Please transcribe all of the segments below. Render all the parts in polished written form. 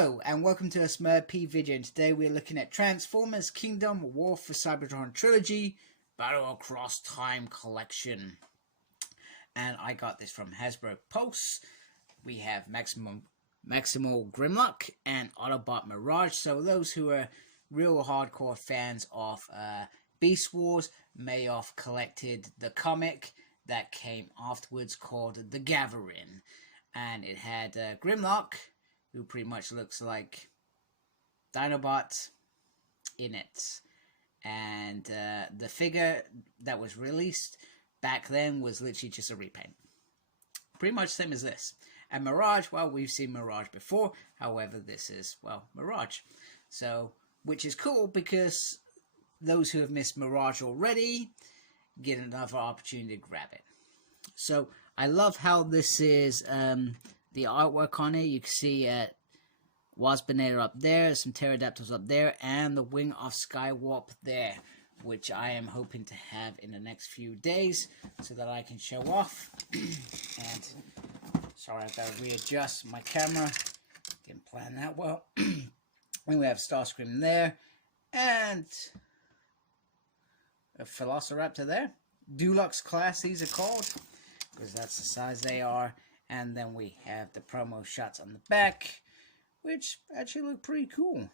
Hello and welcome to a Smurp video, and today we're looking at Transformers Kingdom War for Cybertron Trilogy Battle Across Time Collection. And I got this from Hasbro Pulse. We have Maximal Grimlock and Autobot Mirage. So those who are real hardcore fans of Beast Wars may have collected the comic that came afterwards called The Gathering. And it had Grimlock, who pretty much looks like Dinobot in it. And the figure that was released back then was literally just a repaint. Pretty much same as this. And Mirage, well, we've seen Mirage before. However, this is, well, Mirage. So, which is cool because those who have missed Mirage already get another opportunity to grab it. So, I love how this is... the artwork on it. You can see Waspinator up there, some Pterodactyls up there, and the Wing of Skywarp there, which I am hoping to have in the next few days so that I can show off. And sorry, I've got to readjust my camera. Didn't plan that well. And we have Starscream there, and a Velociraptor there. Deluxe class, these are called, because that's the size they are. And then we have the promo shots on the back, which actually look pretty cool.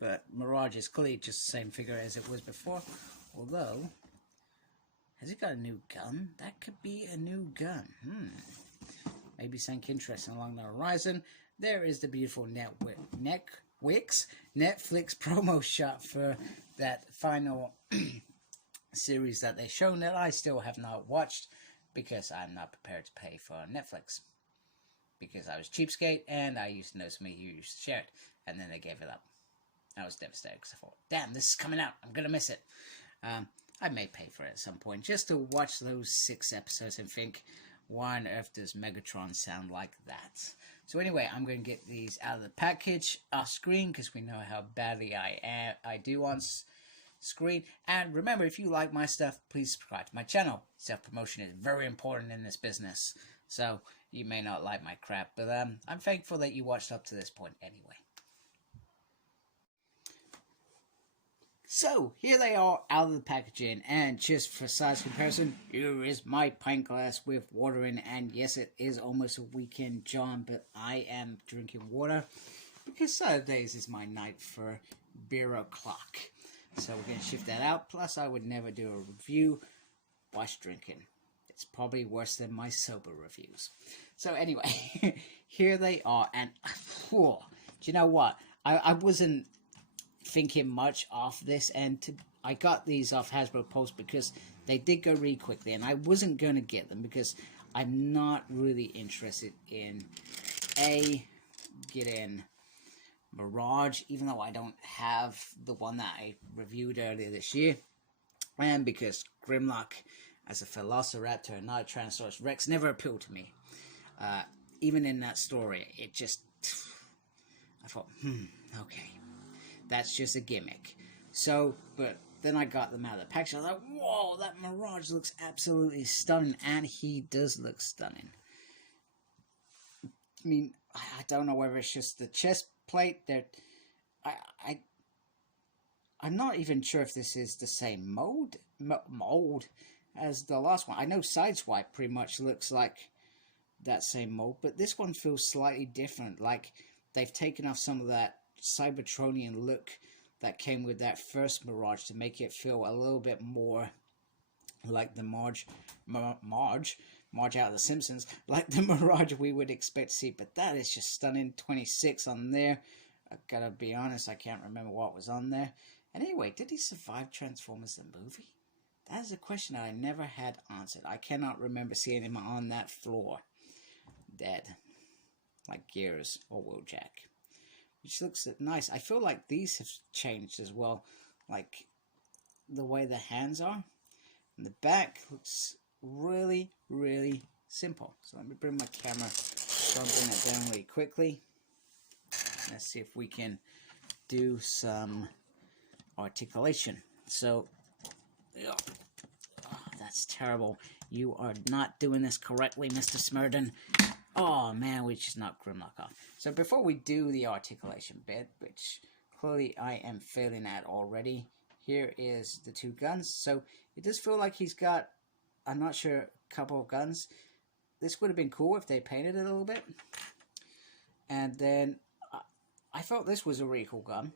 But Mirage is clearly just the same figure as it was before. Although, has it got a new gun? That could be a new gun. Maybe something interesting along the horizon. There is the beautiful Netflix promo shot for that final series that they've shown that I still have not watched, because I'm not prepared to pay for Netflix. Because I was cheapskate, and I used to know somebody who used to share it, and then they gave it up. I was devastated, because I thought, damn, this is coming out, I'm going to miss it. I may pay for it at some point, just to watch those 6 episodes and think, why on earth does Megatron sound like that? So anyway, I'm going to get these out of the package, off screen, because we know how badly I do on screen. And remember, if you like my stuff, please subscribe to my channel. Self-promotion is very important in this business, so you may not like my crap, but I'm thankful that you watched up to this point anyway. So here they are out of the packaging, and just for size comparison, here is my pint glass with water in it. And yes, it is almost a weekend, John, but I am drinking water because Saturdays is my night for beer o'clock. So we're going to shift that out. Plus, I would never do a review whilst drinking. It's probably worse than my sober reviews. So anyway, here they are. And, do you know what? I wasn't thinking much of this. And I got these off Hasbro Pulse because they did go really quickly. And I wasn't going to get them because I'm not really interested in, getting Mirage, even though I don't have the one that I reviewed earlier this year, and because Grimlock as a Velociraptor and not Tyrannosaurus Rex never appealed to me. Even in that story, it just, I thought, okay, that's just a gimmick. So, but then I got them out of the package. I was like, whoa, that Mirage looks absolutely stunning, and he does look stunning. I mean, I don't know whether it's just the chest plate that I'm not even sure if this is the same mold as the last one. I know Sideswipe pretty much looks like that same mold, but this one feels slightly different. Like they've taken off some of that Cybertronian look that came with that first Mirage to make it feel a little bit more like the Marge out of The Simpsons, like the Mirage we would expect to see. But that is just stunning. 26 on there. I gotta be honest, I can't remember what was on there. And anyway, did he survive Transformers the movie? That is a question that I never had answered. I cannot remember seeing him on that floor dead, like Gears or Wheeljack, which looks nice. I feel like these have changed as well, like the way the hands are. And the back looks really, really simple. So let me bring my camera, bring it down really quickly. Let's see if we can do some articulation. So, oh, that's terrible. You are not doing this correctly, Mr. Smurden. Oh man, we just knocked Grimlock off. So before we do the articulation bit, which clearly I am failing at already, here is the two guns. So it does feel like he's got, I'm not sure, a couple of guns. This would have been cool if they painted it a little bit. And then I felt this was a really cool gun.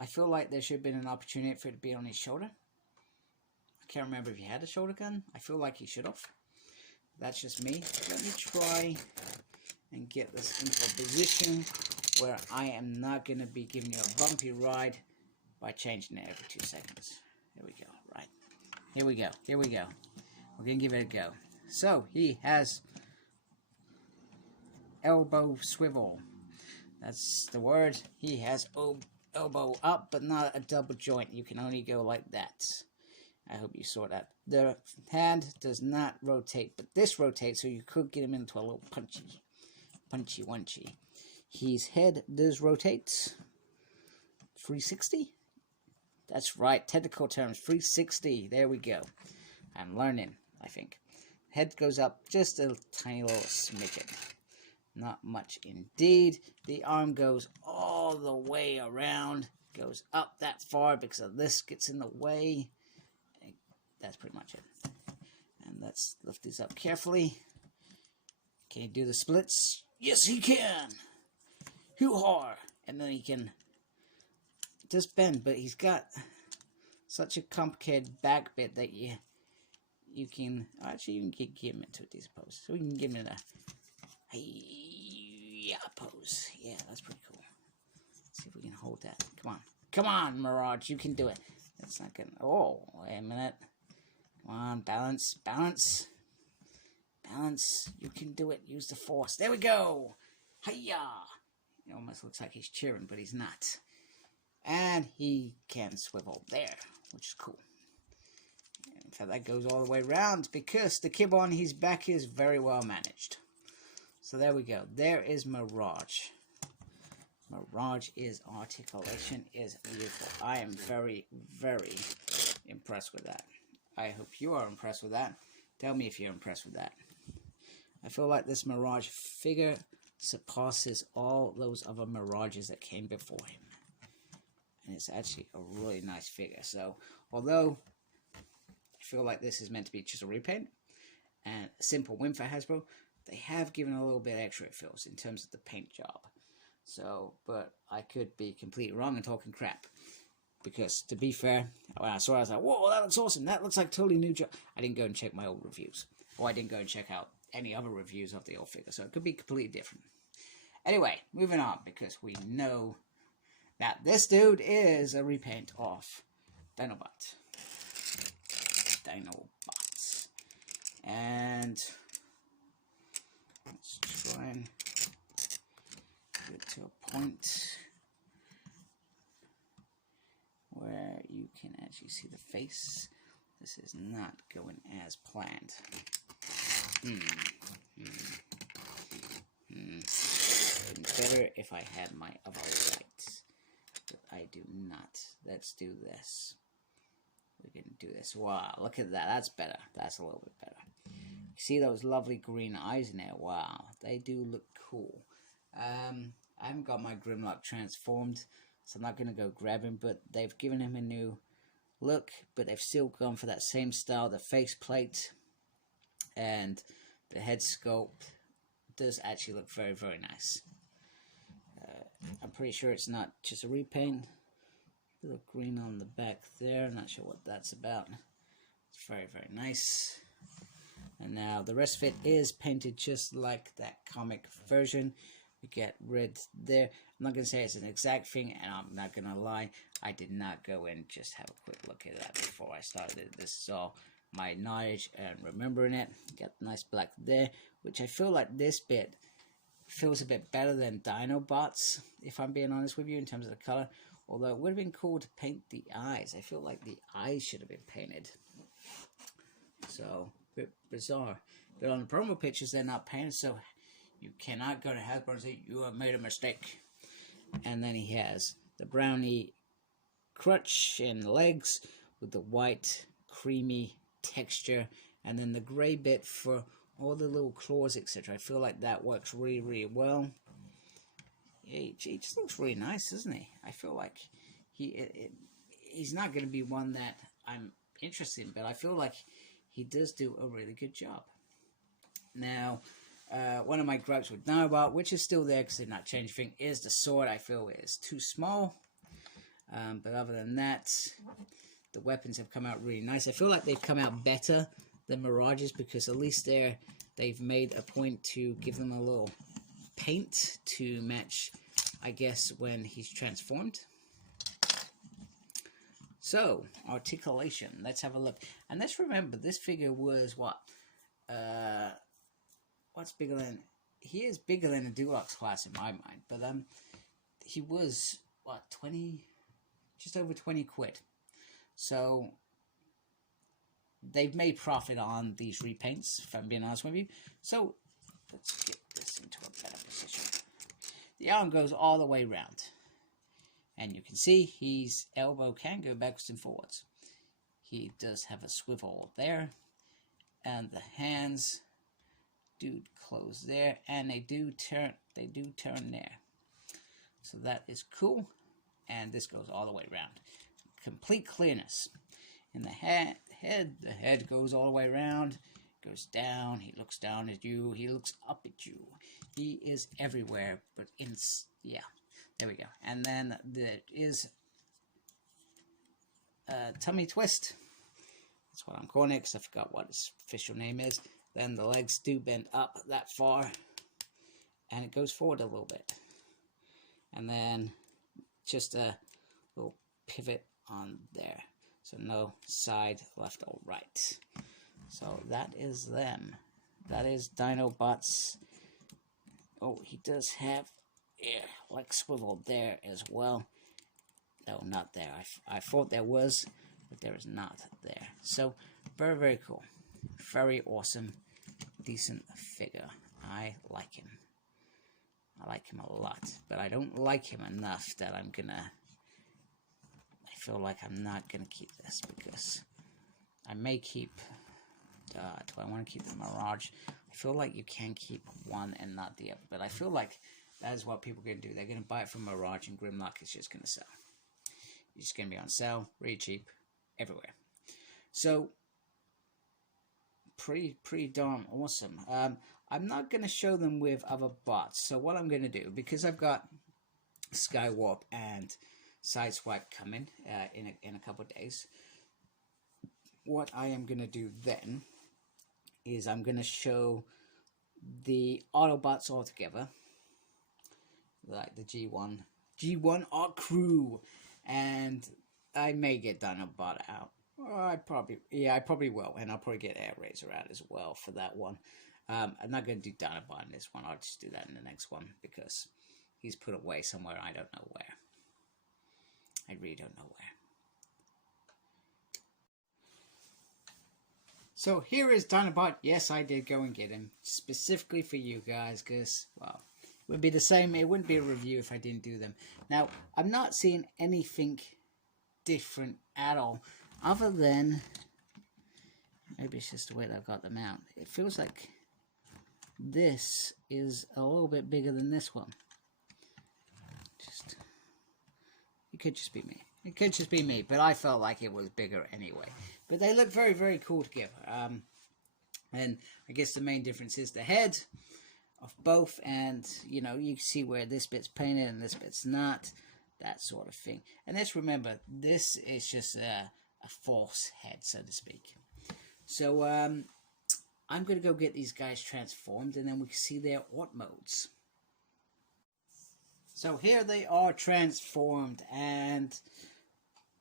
I feel like there should have been an opportunity for it to be on his shoulder. I can't remember if he had a shoulder gun. I feel like he should have. That's just me. Let me try and get this into a position where I am not going to be giving you a bumpy ride by changing it every 2 seconds. There we go. Right. Here we go. Here we go. We're going to give it a go. So, he has elbow swivel. That's the word. He has elbow up, but not a double joint. You can only go like that. I hope you saw that. The hand does not rotate, but this rotates, so you could get him into a little punchy. His head does rotate. 360? That's right, technical terms, 360. There we go. I'm learning, I think. Head goes up just a tiny little smidgen. Not much indeed. The arm goes all the way around. Goes up that far because of this gets in the way. That's pretty much it. And let's lift these up carefully. Can he do the splits? Yes, he can. Hoo-ha! And then he can just bend, but he's got such a complicated back bit that you can actually you can get him into a decent pose. So we can get him in a pose. Yeah, that's pretty cool. Let's see if we can hold that. Come on, Mirage, you can do it. That's not good. Oh, wait a minute. Come on, balance. You can do it. Use the force. There we go. Hiya! It almost looks like he's cheering, but he's not. And he can swivel there, which is cool. In fact, that goes all the way around because the kib on his back is very well managed. So there we go. There is Mirage. Mirage's articulation is beautiful. I am very, very impressed with that. I hope you are impressed with that. Tell me if you're impressed with that. I feel like this Mirage figure surpasses all those other Mirages that came before him. And it's actually a really nice figure. So, although I feel like this is meant to be just a repaint and a simple win for Hasbro, they have given a little bit extra, it feels, in terms of the paint job. So, but I could be completely wrong and talking crap. Because, to be fair, when I saw it, I was like, whoa, that looks awesome. That looks like totally new job. I didn't go and check my old reviews. Or I didn't go and check out any other reviews of the old figure. So it could be completely different. Anyway, moving on. Because we know that this dude is a repaint of Dinobot. And let's try and get to a point where you can actually see the face. This is not going as planned. Better if I had my other lights, but I do not. Let's do this. We can do this. Wow, look at that. That's better. That's a little bit better. You see those lovely green eyes in there? Wow, they do look cool. I haven't got my Grimlock transformed, so I'm not going to go grab him, but they've given him a new look, but they've still gone for that same style. The face plate and the head sculpt does actually look very, very nice. I'm pretty sure it's not just a repaint. Little green on the back there. I'm not sure what that's about. It's very, very nice. And now the rest of it is painted just like that comic version. We get red there. I'm not going to say it's an exact thing, and I'm not going to lie. I did not go in and just have a quick look at that before I started. This is all my knowledge and remembering it. Got nice black there, which I feel like this bit feels a bit better than Dinobots, if I'm being honest with you, in terms of the color. Although it would have been cool to paint the eyes. I feel like the eyes should have been painted. So, a bit bizarre. But on the promo pictures, they're not painted, so you cannot go to Hasbro and say, you have made a mistake. And then he has the brownie crutch and legs with the white, creamy texture. And then the gray bit for all the little claws, etc. I feel like that works really, really well. He just looks really nice, doesn't he? I feel like he's not going to be one that I'm interested in, but I feel like he does do a really good job. Now, one of my gripes with Dinobot, which is still there because they've not changed anything, is the sword. I feel it is too small. But other than that, the weapons have come out really nice. I feel like they've come out better than Mirage's because at least they've made a point to give them a little paint to match, I guess, when he's transformed. So, articulation. Let's have a look. And let's remember, this figure was what? What's bigger than... He is bigger than a Deluxe class in my mind. But he was, what, 20... Just over 20 quid. So, they've made profit on these repaints, if I'm being honest with you. So, let's get this into a better position. The arm goes all the way around. And you can see his elbow can go backwards and forwards. He does have a swivel there. And the hands do close there. And they do turn there. So that is cool. And this goes all the way around. Complete clearness. In the head, the head goes all the way around. Goes down. He looks down at you. He looks up at you. He is everywhere. But yeah. There we go. And then there is a tummy twist. That's what I'm calling it because I forgot what its official name is. Then the legs do bend up that far. And it goes forward a little bit. And then just a little pivot on there. So no side left or right. So that is them. That is Dinobots. Oh, he does have like swivel there as well. No, not there. I thought there was, but there is not there. So very, very cool. Very awesome. Decent figure. I like him. I like him a lot, but I don't like him enough that I feel like I'm not gonna keep this because I may keep, do I want to keep the Mirage? I feel like you can keep one and not the other, but I feel like that is what people are gonna do. They're gonna buy it from Mirage and Grimlock is just gonna sell. It's just gonna be on sale, really cheap, everywhere. So, pretty darn awesome. I'm not going to show them with other bots. So what I'm going to do, because I've got Skywarp and Sideswipe coming in a couple of days, what I am going to do then is I'm going to show the Autobots all together, like the G1 Art Crew, and I may get Dinobot out. I probably will, and I'll probably get Air Razor out as well for that one. I'm not going to do Dinobot in this one. I'll just do that in the next one because he's put away somewhere. I don't know where. I really don't know where. So here is Dinobot. Yes, I did go and get him specifically for you guys because, well, it would be the same. It wouldn't be a review if I didn't do them. Now, I'm not seeing anything different at all other than, maybe it's just the way that I've got them out. It feels like this is a little bit bigger than this one. It could just be me. It could just be me, but I felt like it was bigger anyway. But they look very, very cool together. And I guess the main difference is the head of both, and you know, you can see where this bit's painted and this bit's not, that sort of thing. And let's remember, this is just a false head, so to speak. So I'm going to go get these guys transformed, and then we can see their art modes. So here they are transformed, and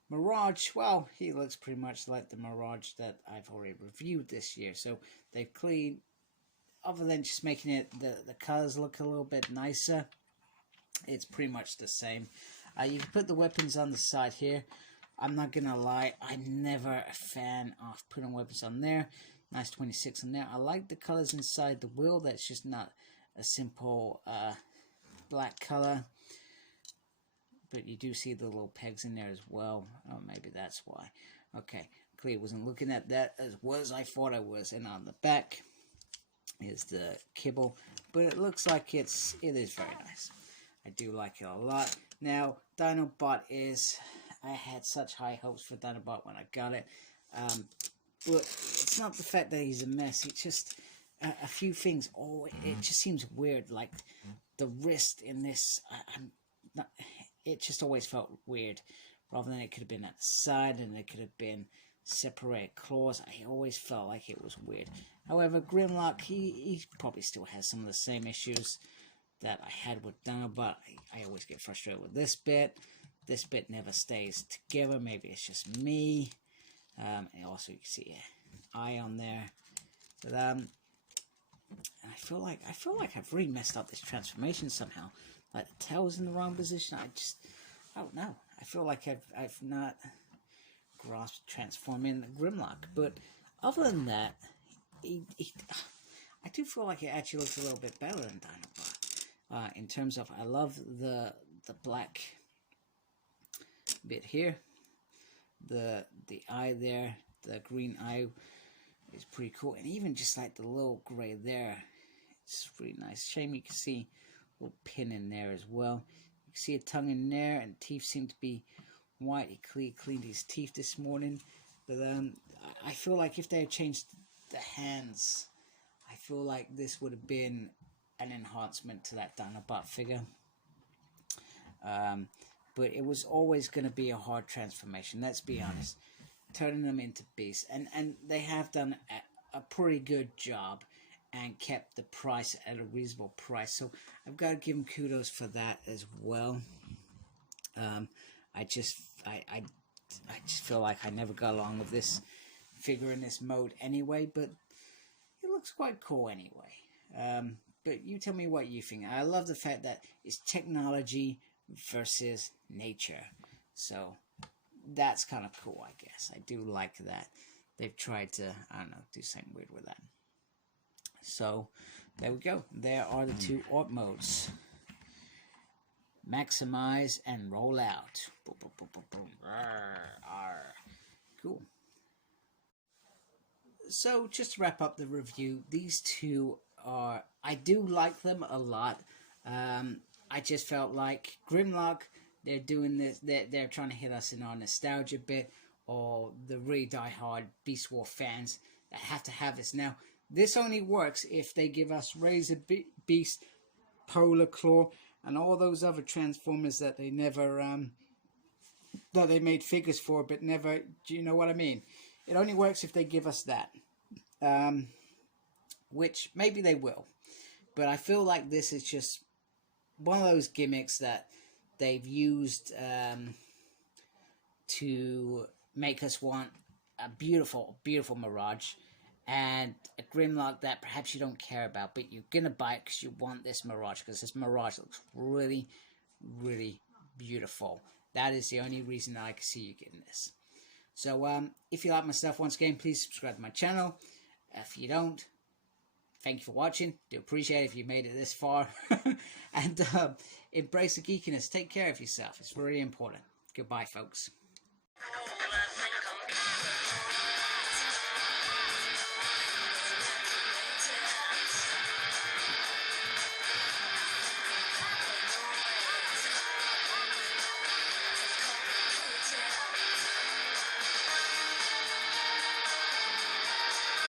Mirage, well, he looks pretty much like the Mirage that I've already reviewed this year. So they've cleaned, other than just making it the colors look a little bit nicer, it's pretty much the same. You can put the weapons on the side here. I'm not gonna lie, I'm never a fan of putting weapons on there. Nice 26 on there. I like the colors inside the wheel. That's just not a simple black color. But you do see the little pegs in there as well. Oh, maybe that's why. Okay, clearly wasn't looking at that as well as I thought I was. And on the back, is the kibble, but it looks like it is very nice. I do like it a lot. Now, Dinobot is, I had such high hopes for Dinobot when I got it, but it's not the fact that he's a mess. It's just a few things. Oh, it just seems weird. Like the wrist in this, it just always felt weird. Rather than it could have been at the side and it could have been separated claws. I always felt like it was weird. However, Grimlock, he probably still has some of the same issues that I had with Dinobot. I always get frustrated with this bit. This bit never stays together. Maybe it's just me. And also you can see an eye on there. But and I feel like I've really messed up this transformation somehow. Like the tail's in the wrong position. I don't know. I feel like I've not grasped transforming Grimlock. But other than that, I do feel like it actually looks a little bit better than Dinobot. In terms of, I love the black bit here. The eye there, the green eye is pretty cool. And even just like the little gray there, it's really nice. Shame you can see a little pin in there as well. You can see a tongue in there, and teeth seem to be white. He cleaned his teeth this morning. But I feel like if they had changed the hands, I feel like this would have been an enhancement to that Dinobot figure. But it was always going to be a hard transformation, let's be honest. Turning them into beasts. And they have done a pretty good job and kept the price at a reasonable price. So I've got to give them kudos for that as well. I just feel like I never got along with this figure in this mode anyway, but it looks quite cool anyway. But you tell me what you think. I love the fact that it's technology versus nature. So that's kind of cool, I guess. I do like that. They've tried to, I don't know, do something weird with that. So there we go. There are the two ART modes. Maximize and roll out. Boom, boom, boom, boom, boom. Arr. Cool. So just to wrap up the review, these two are, I do like them a lot. I just felt like Grimlock, they're doing this, they're trying to hit us in our nostalgia bit, or the really die-hard Beast War fans that have to have this. Now, this only works if they give us Razor Beast, Polar Claw, and all those other Transformers that they never, that they made figures for, but never, do you know what I mean? It only works if they give us that. Which maybe they will. But I feel like this is just one of those gimmicks that they've used to make us want a beautiful, beautiful Mirage and a Grimlock that perhaps you don't care about, but you're going to buy it because you want this Mirage, because this Mirage looks really, really beautiful. That is the only reason I can see you getting this. So if you like my stuff, once again, please subscribe to my channel. If you don't, thank you for watching. Do appreciate it if you made it this far. And embrace the geekiness. Take care of yourself. It's really important. Goodbye, folks.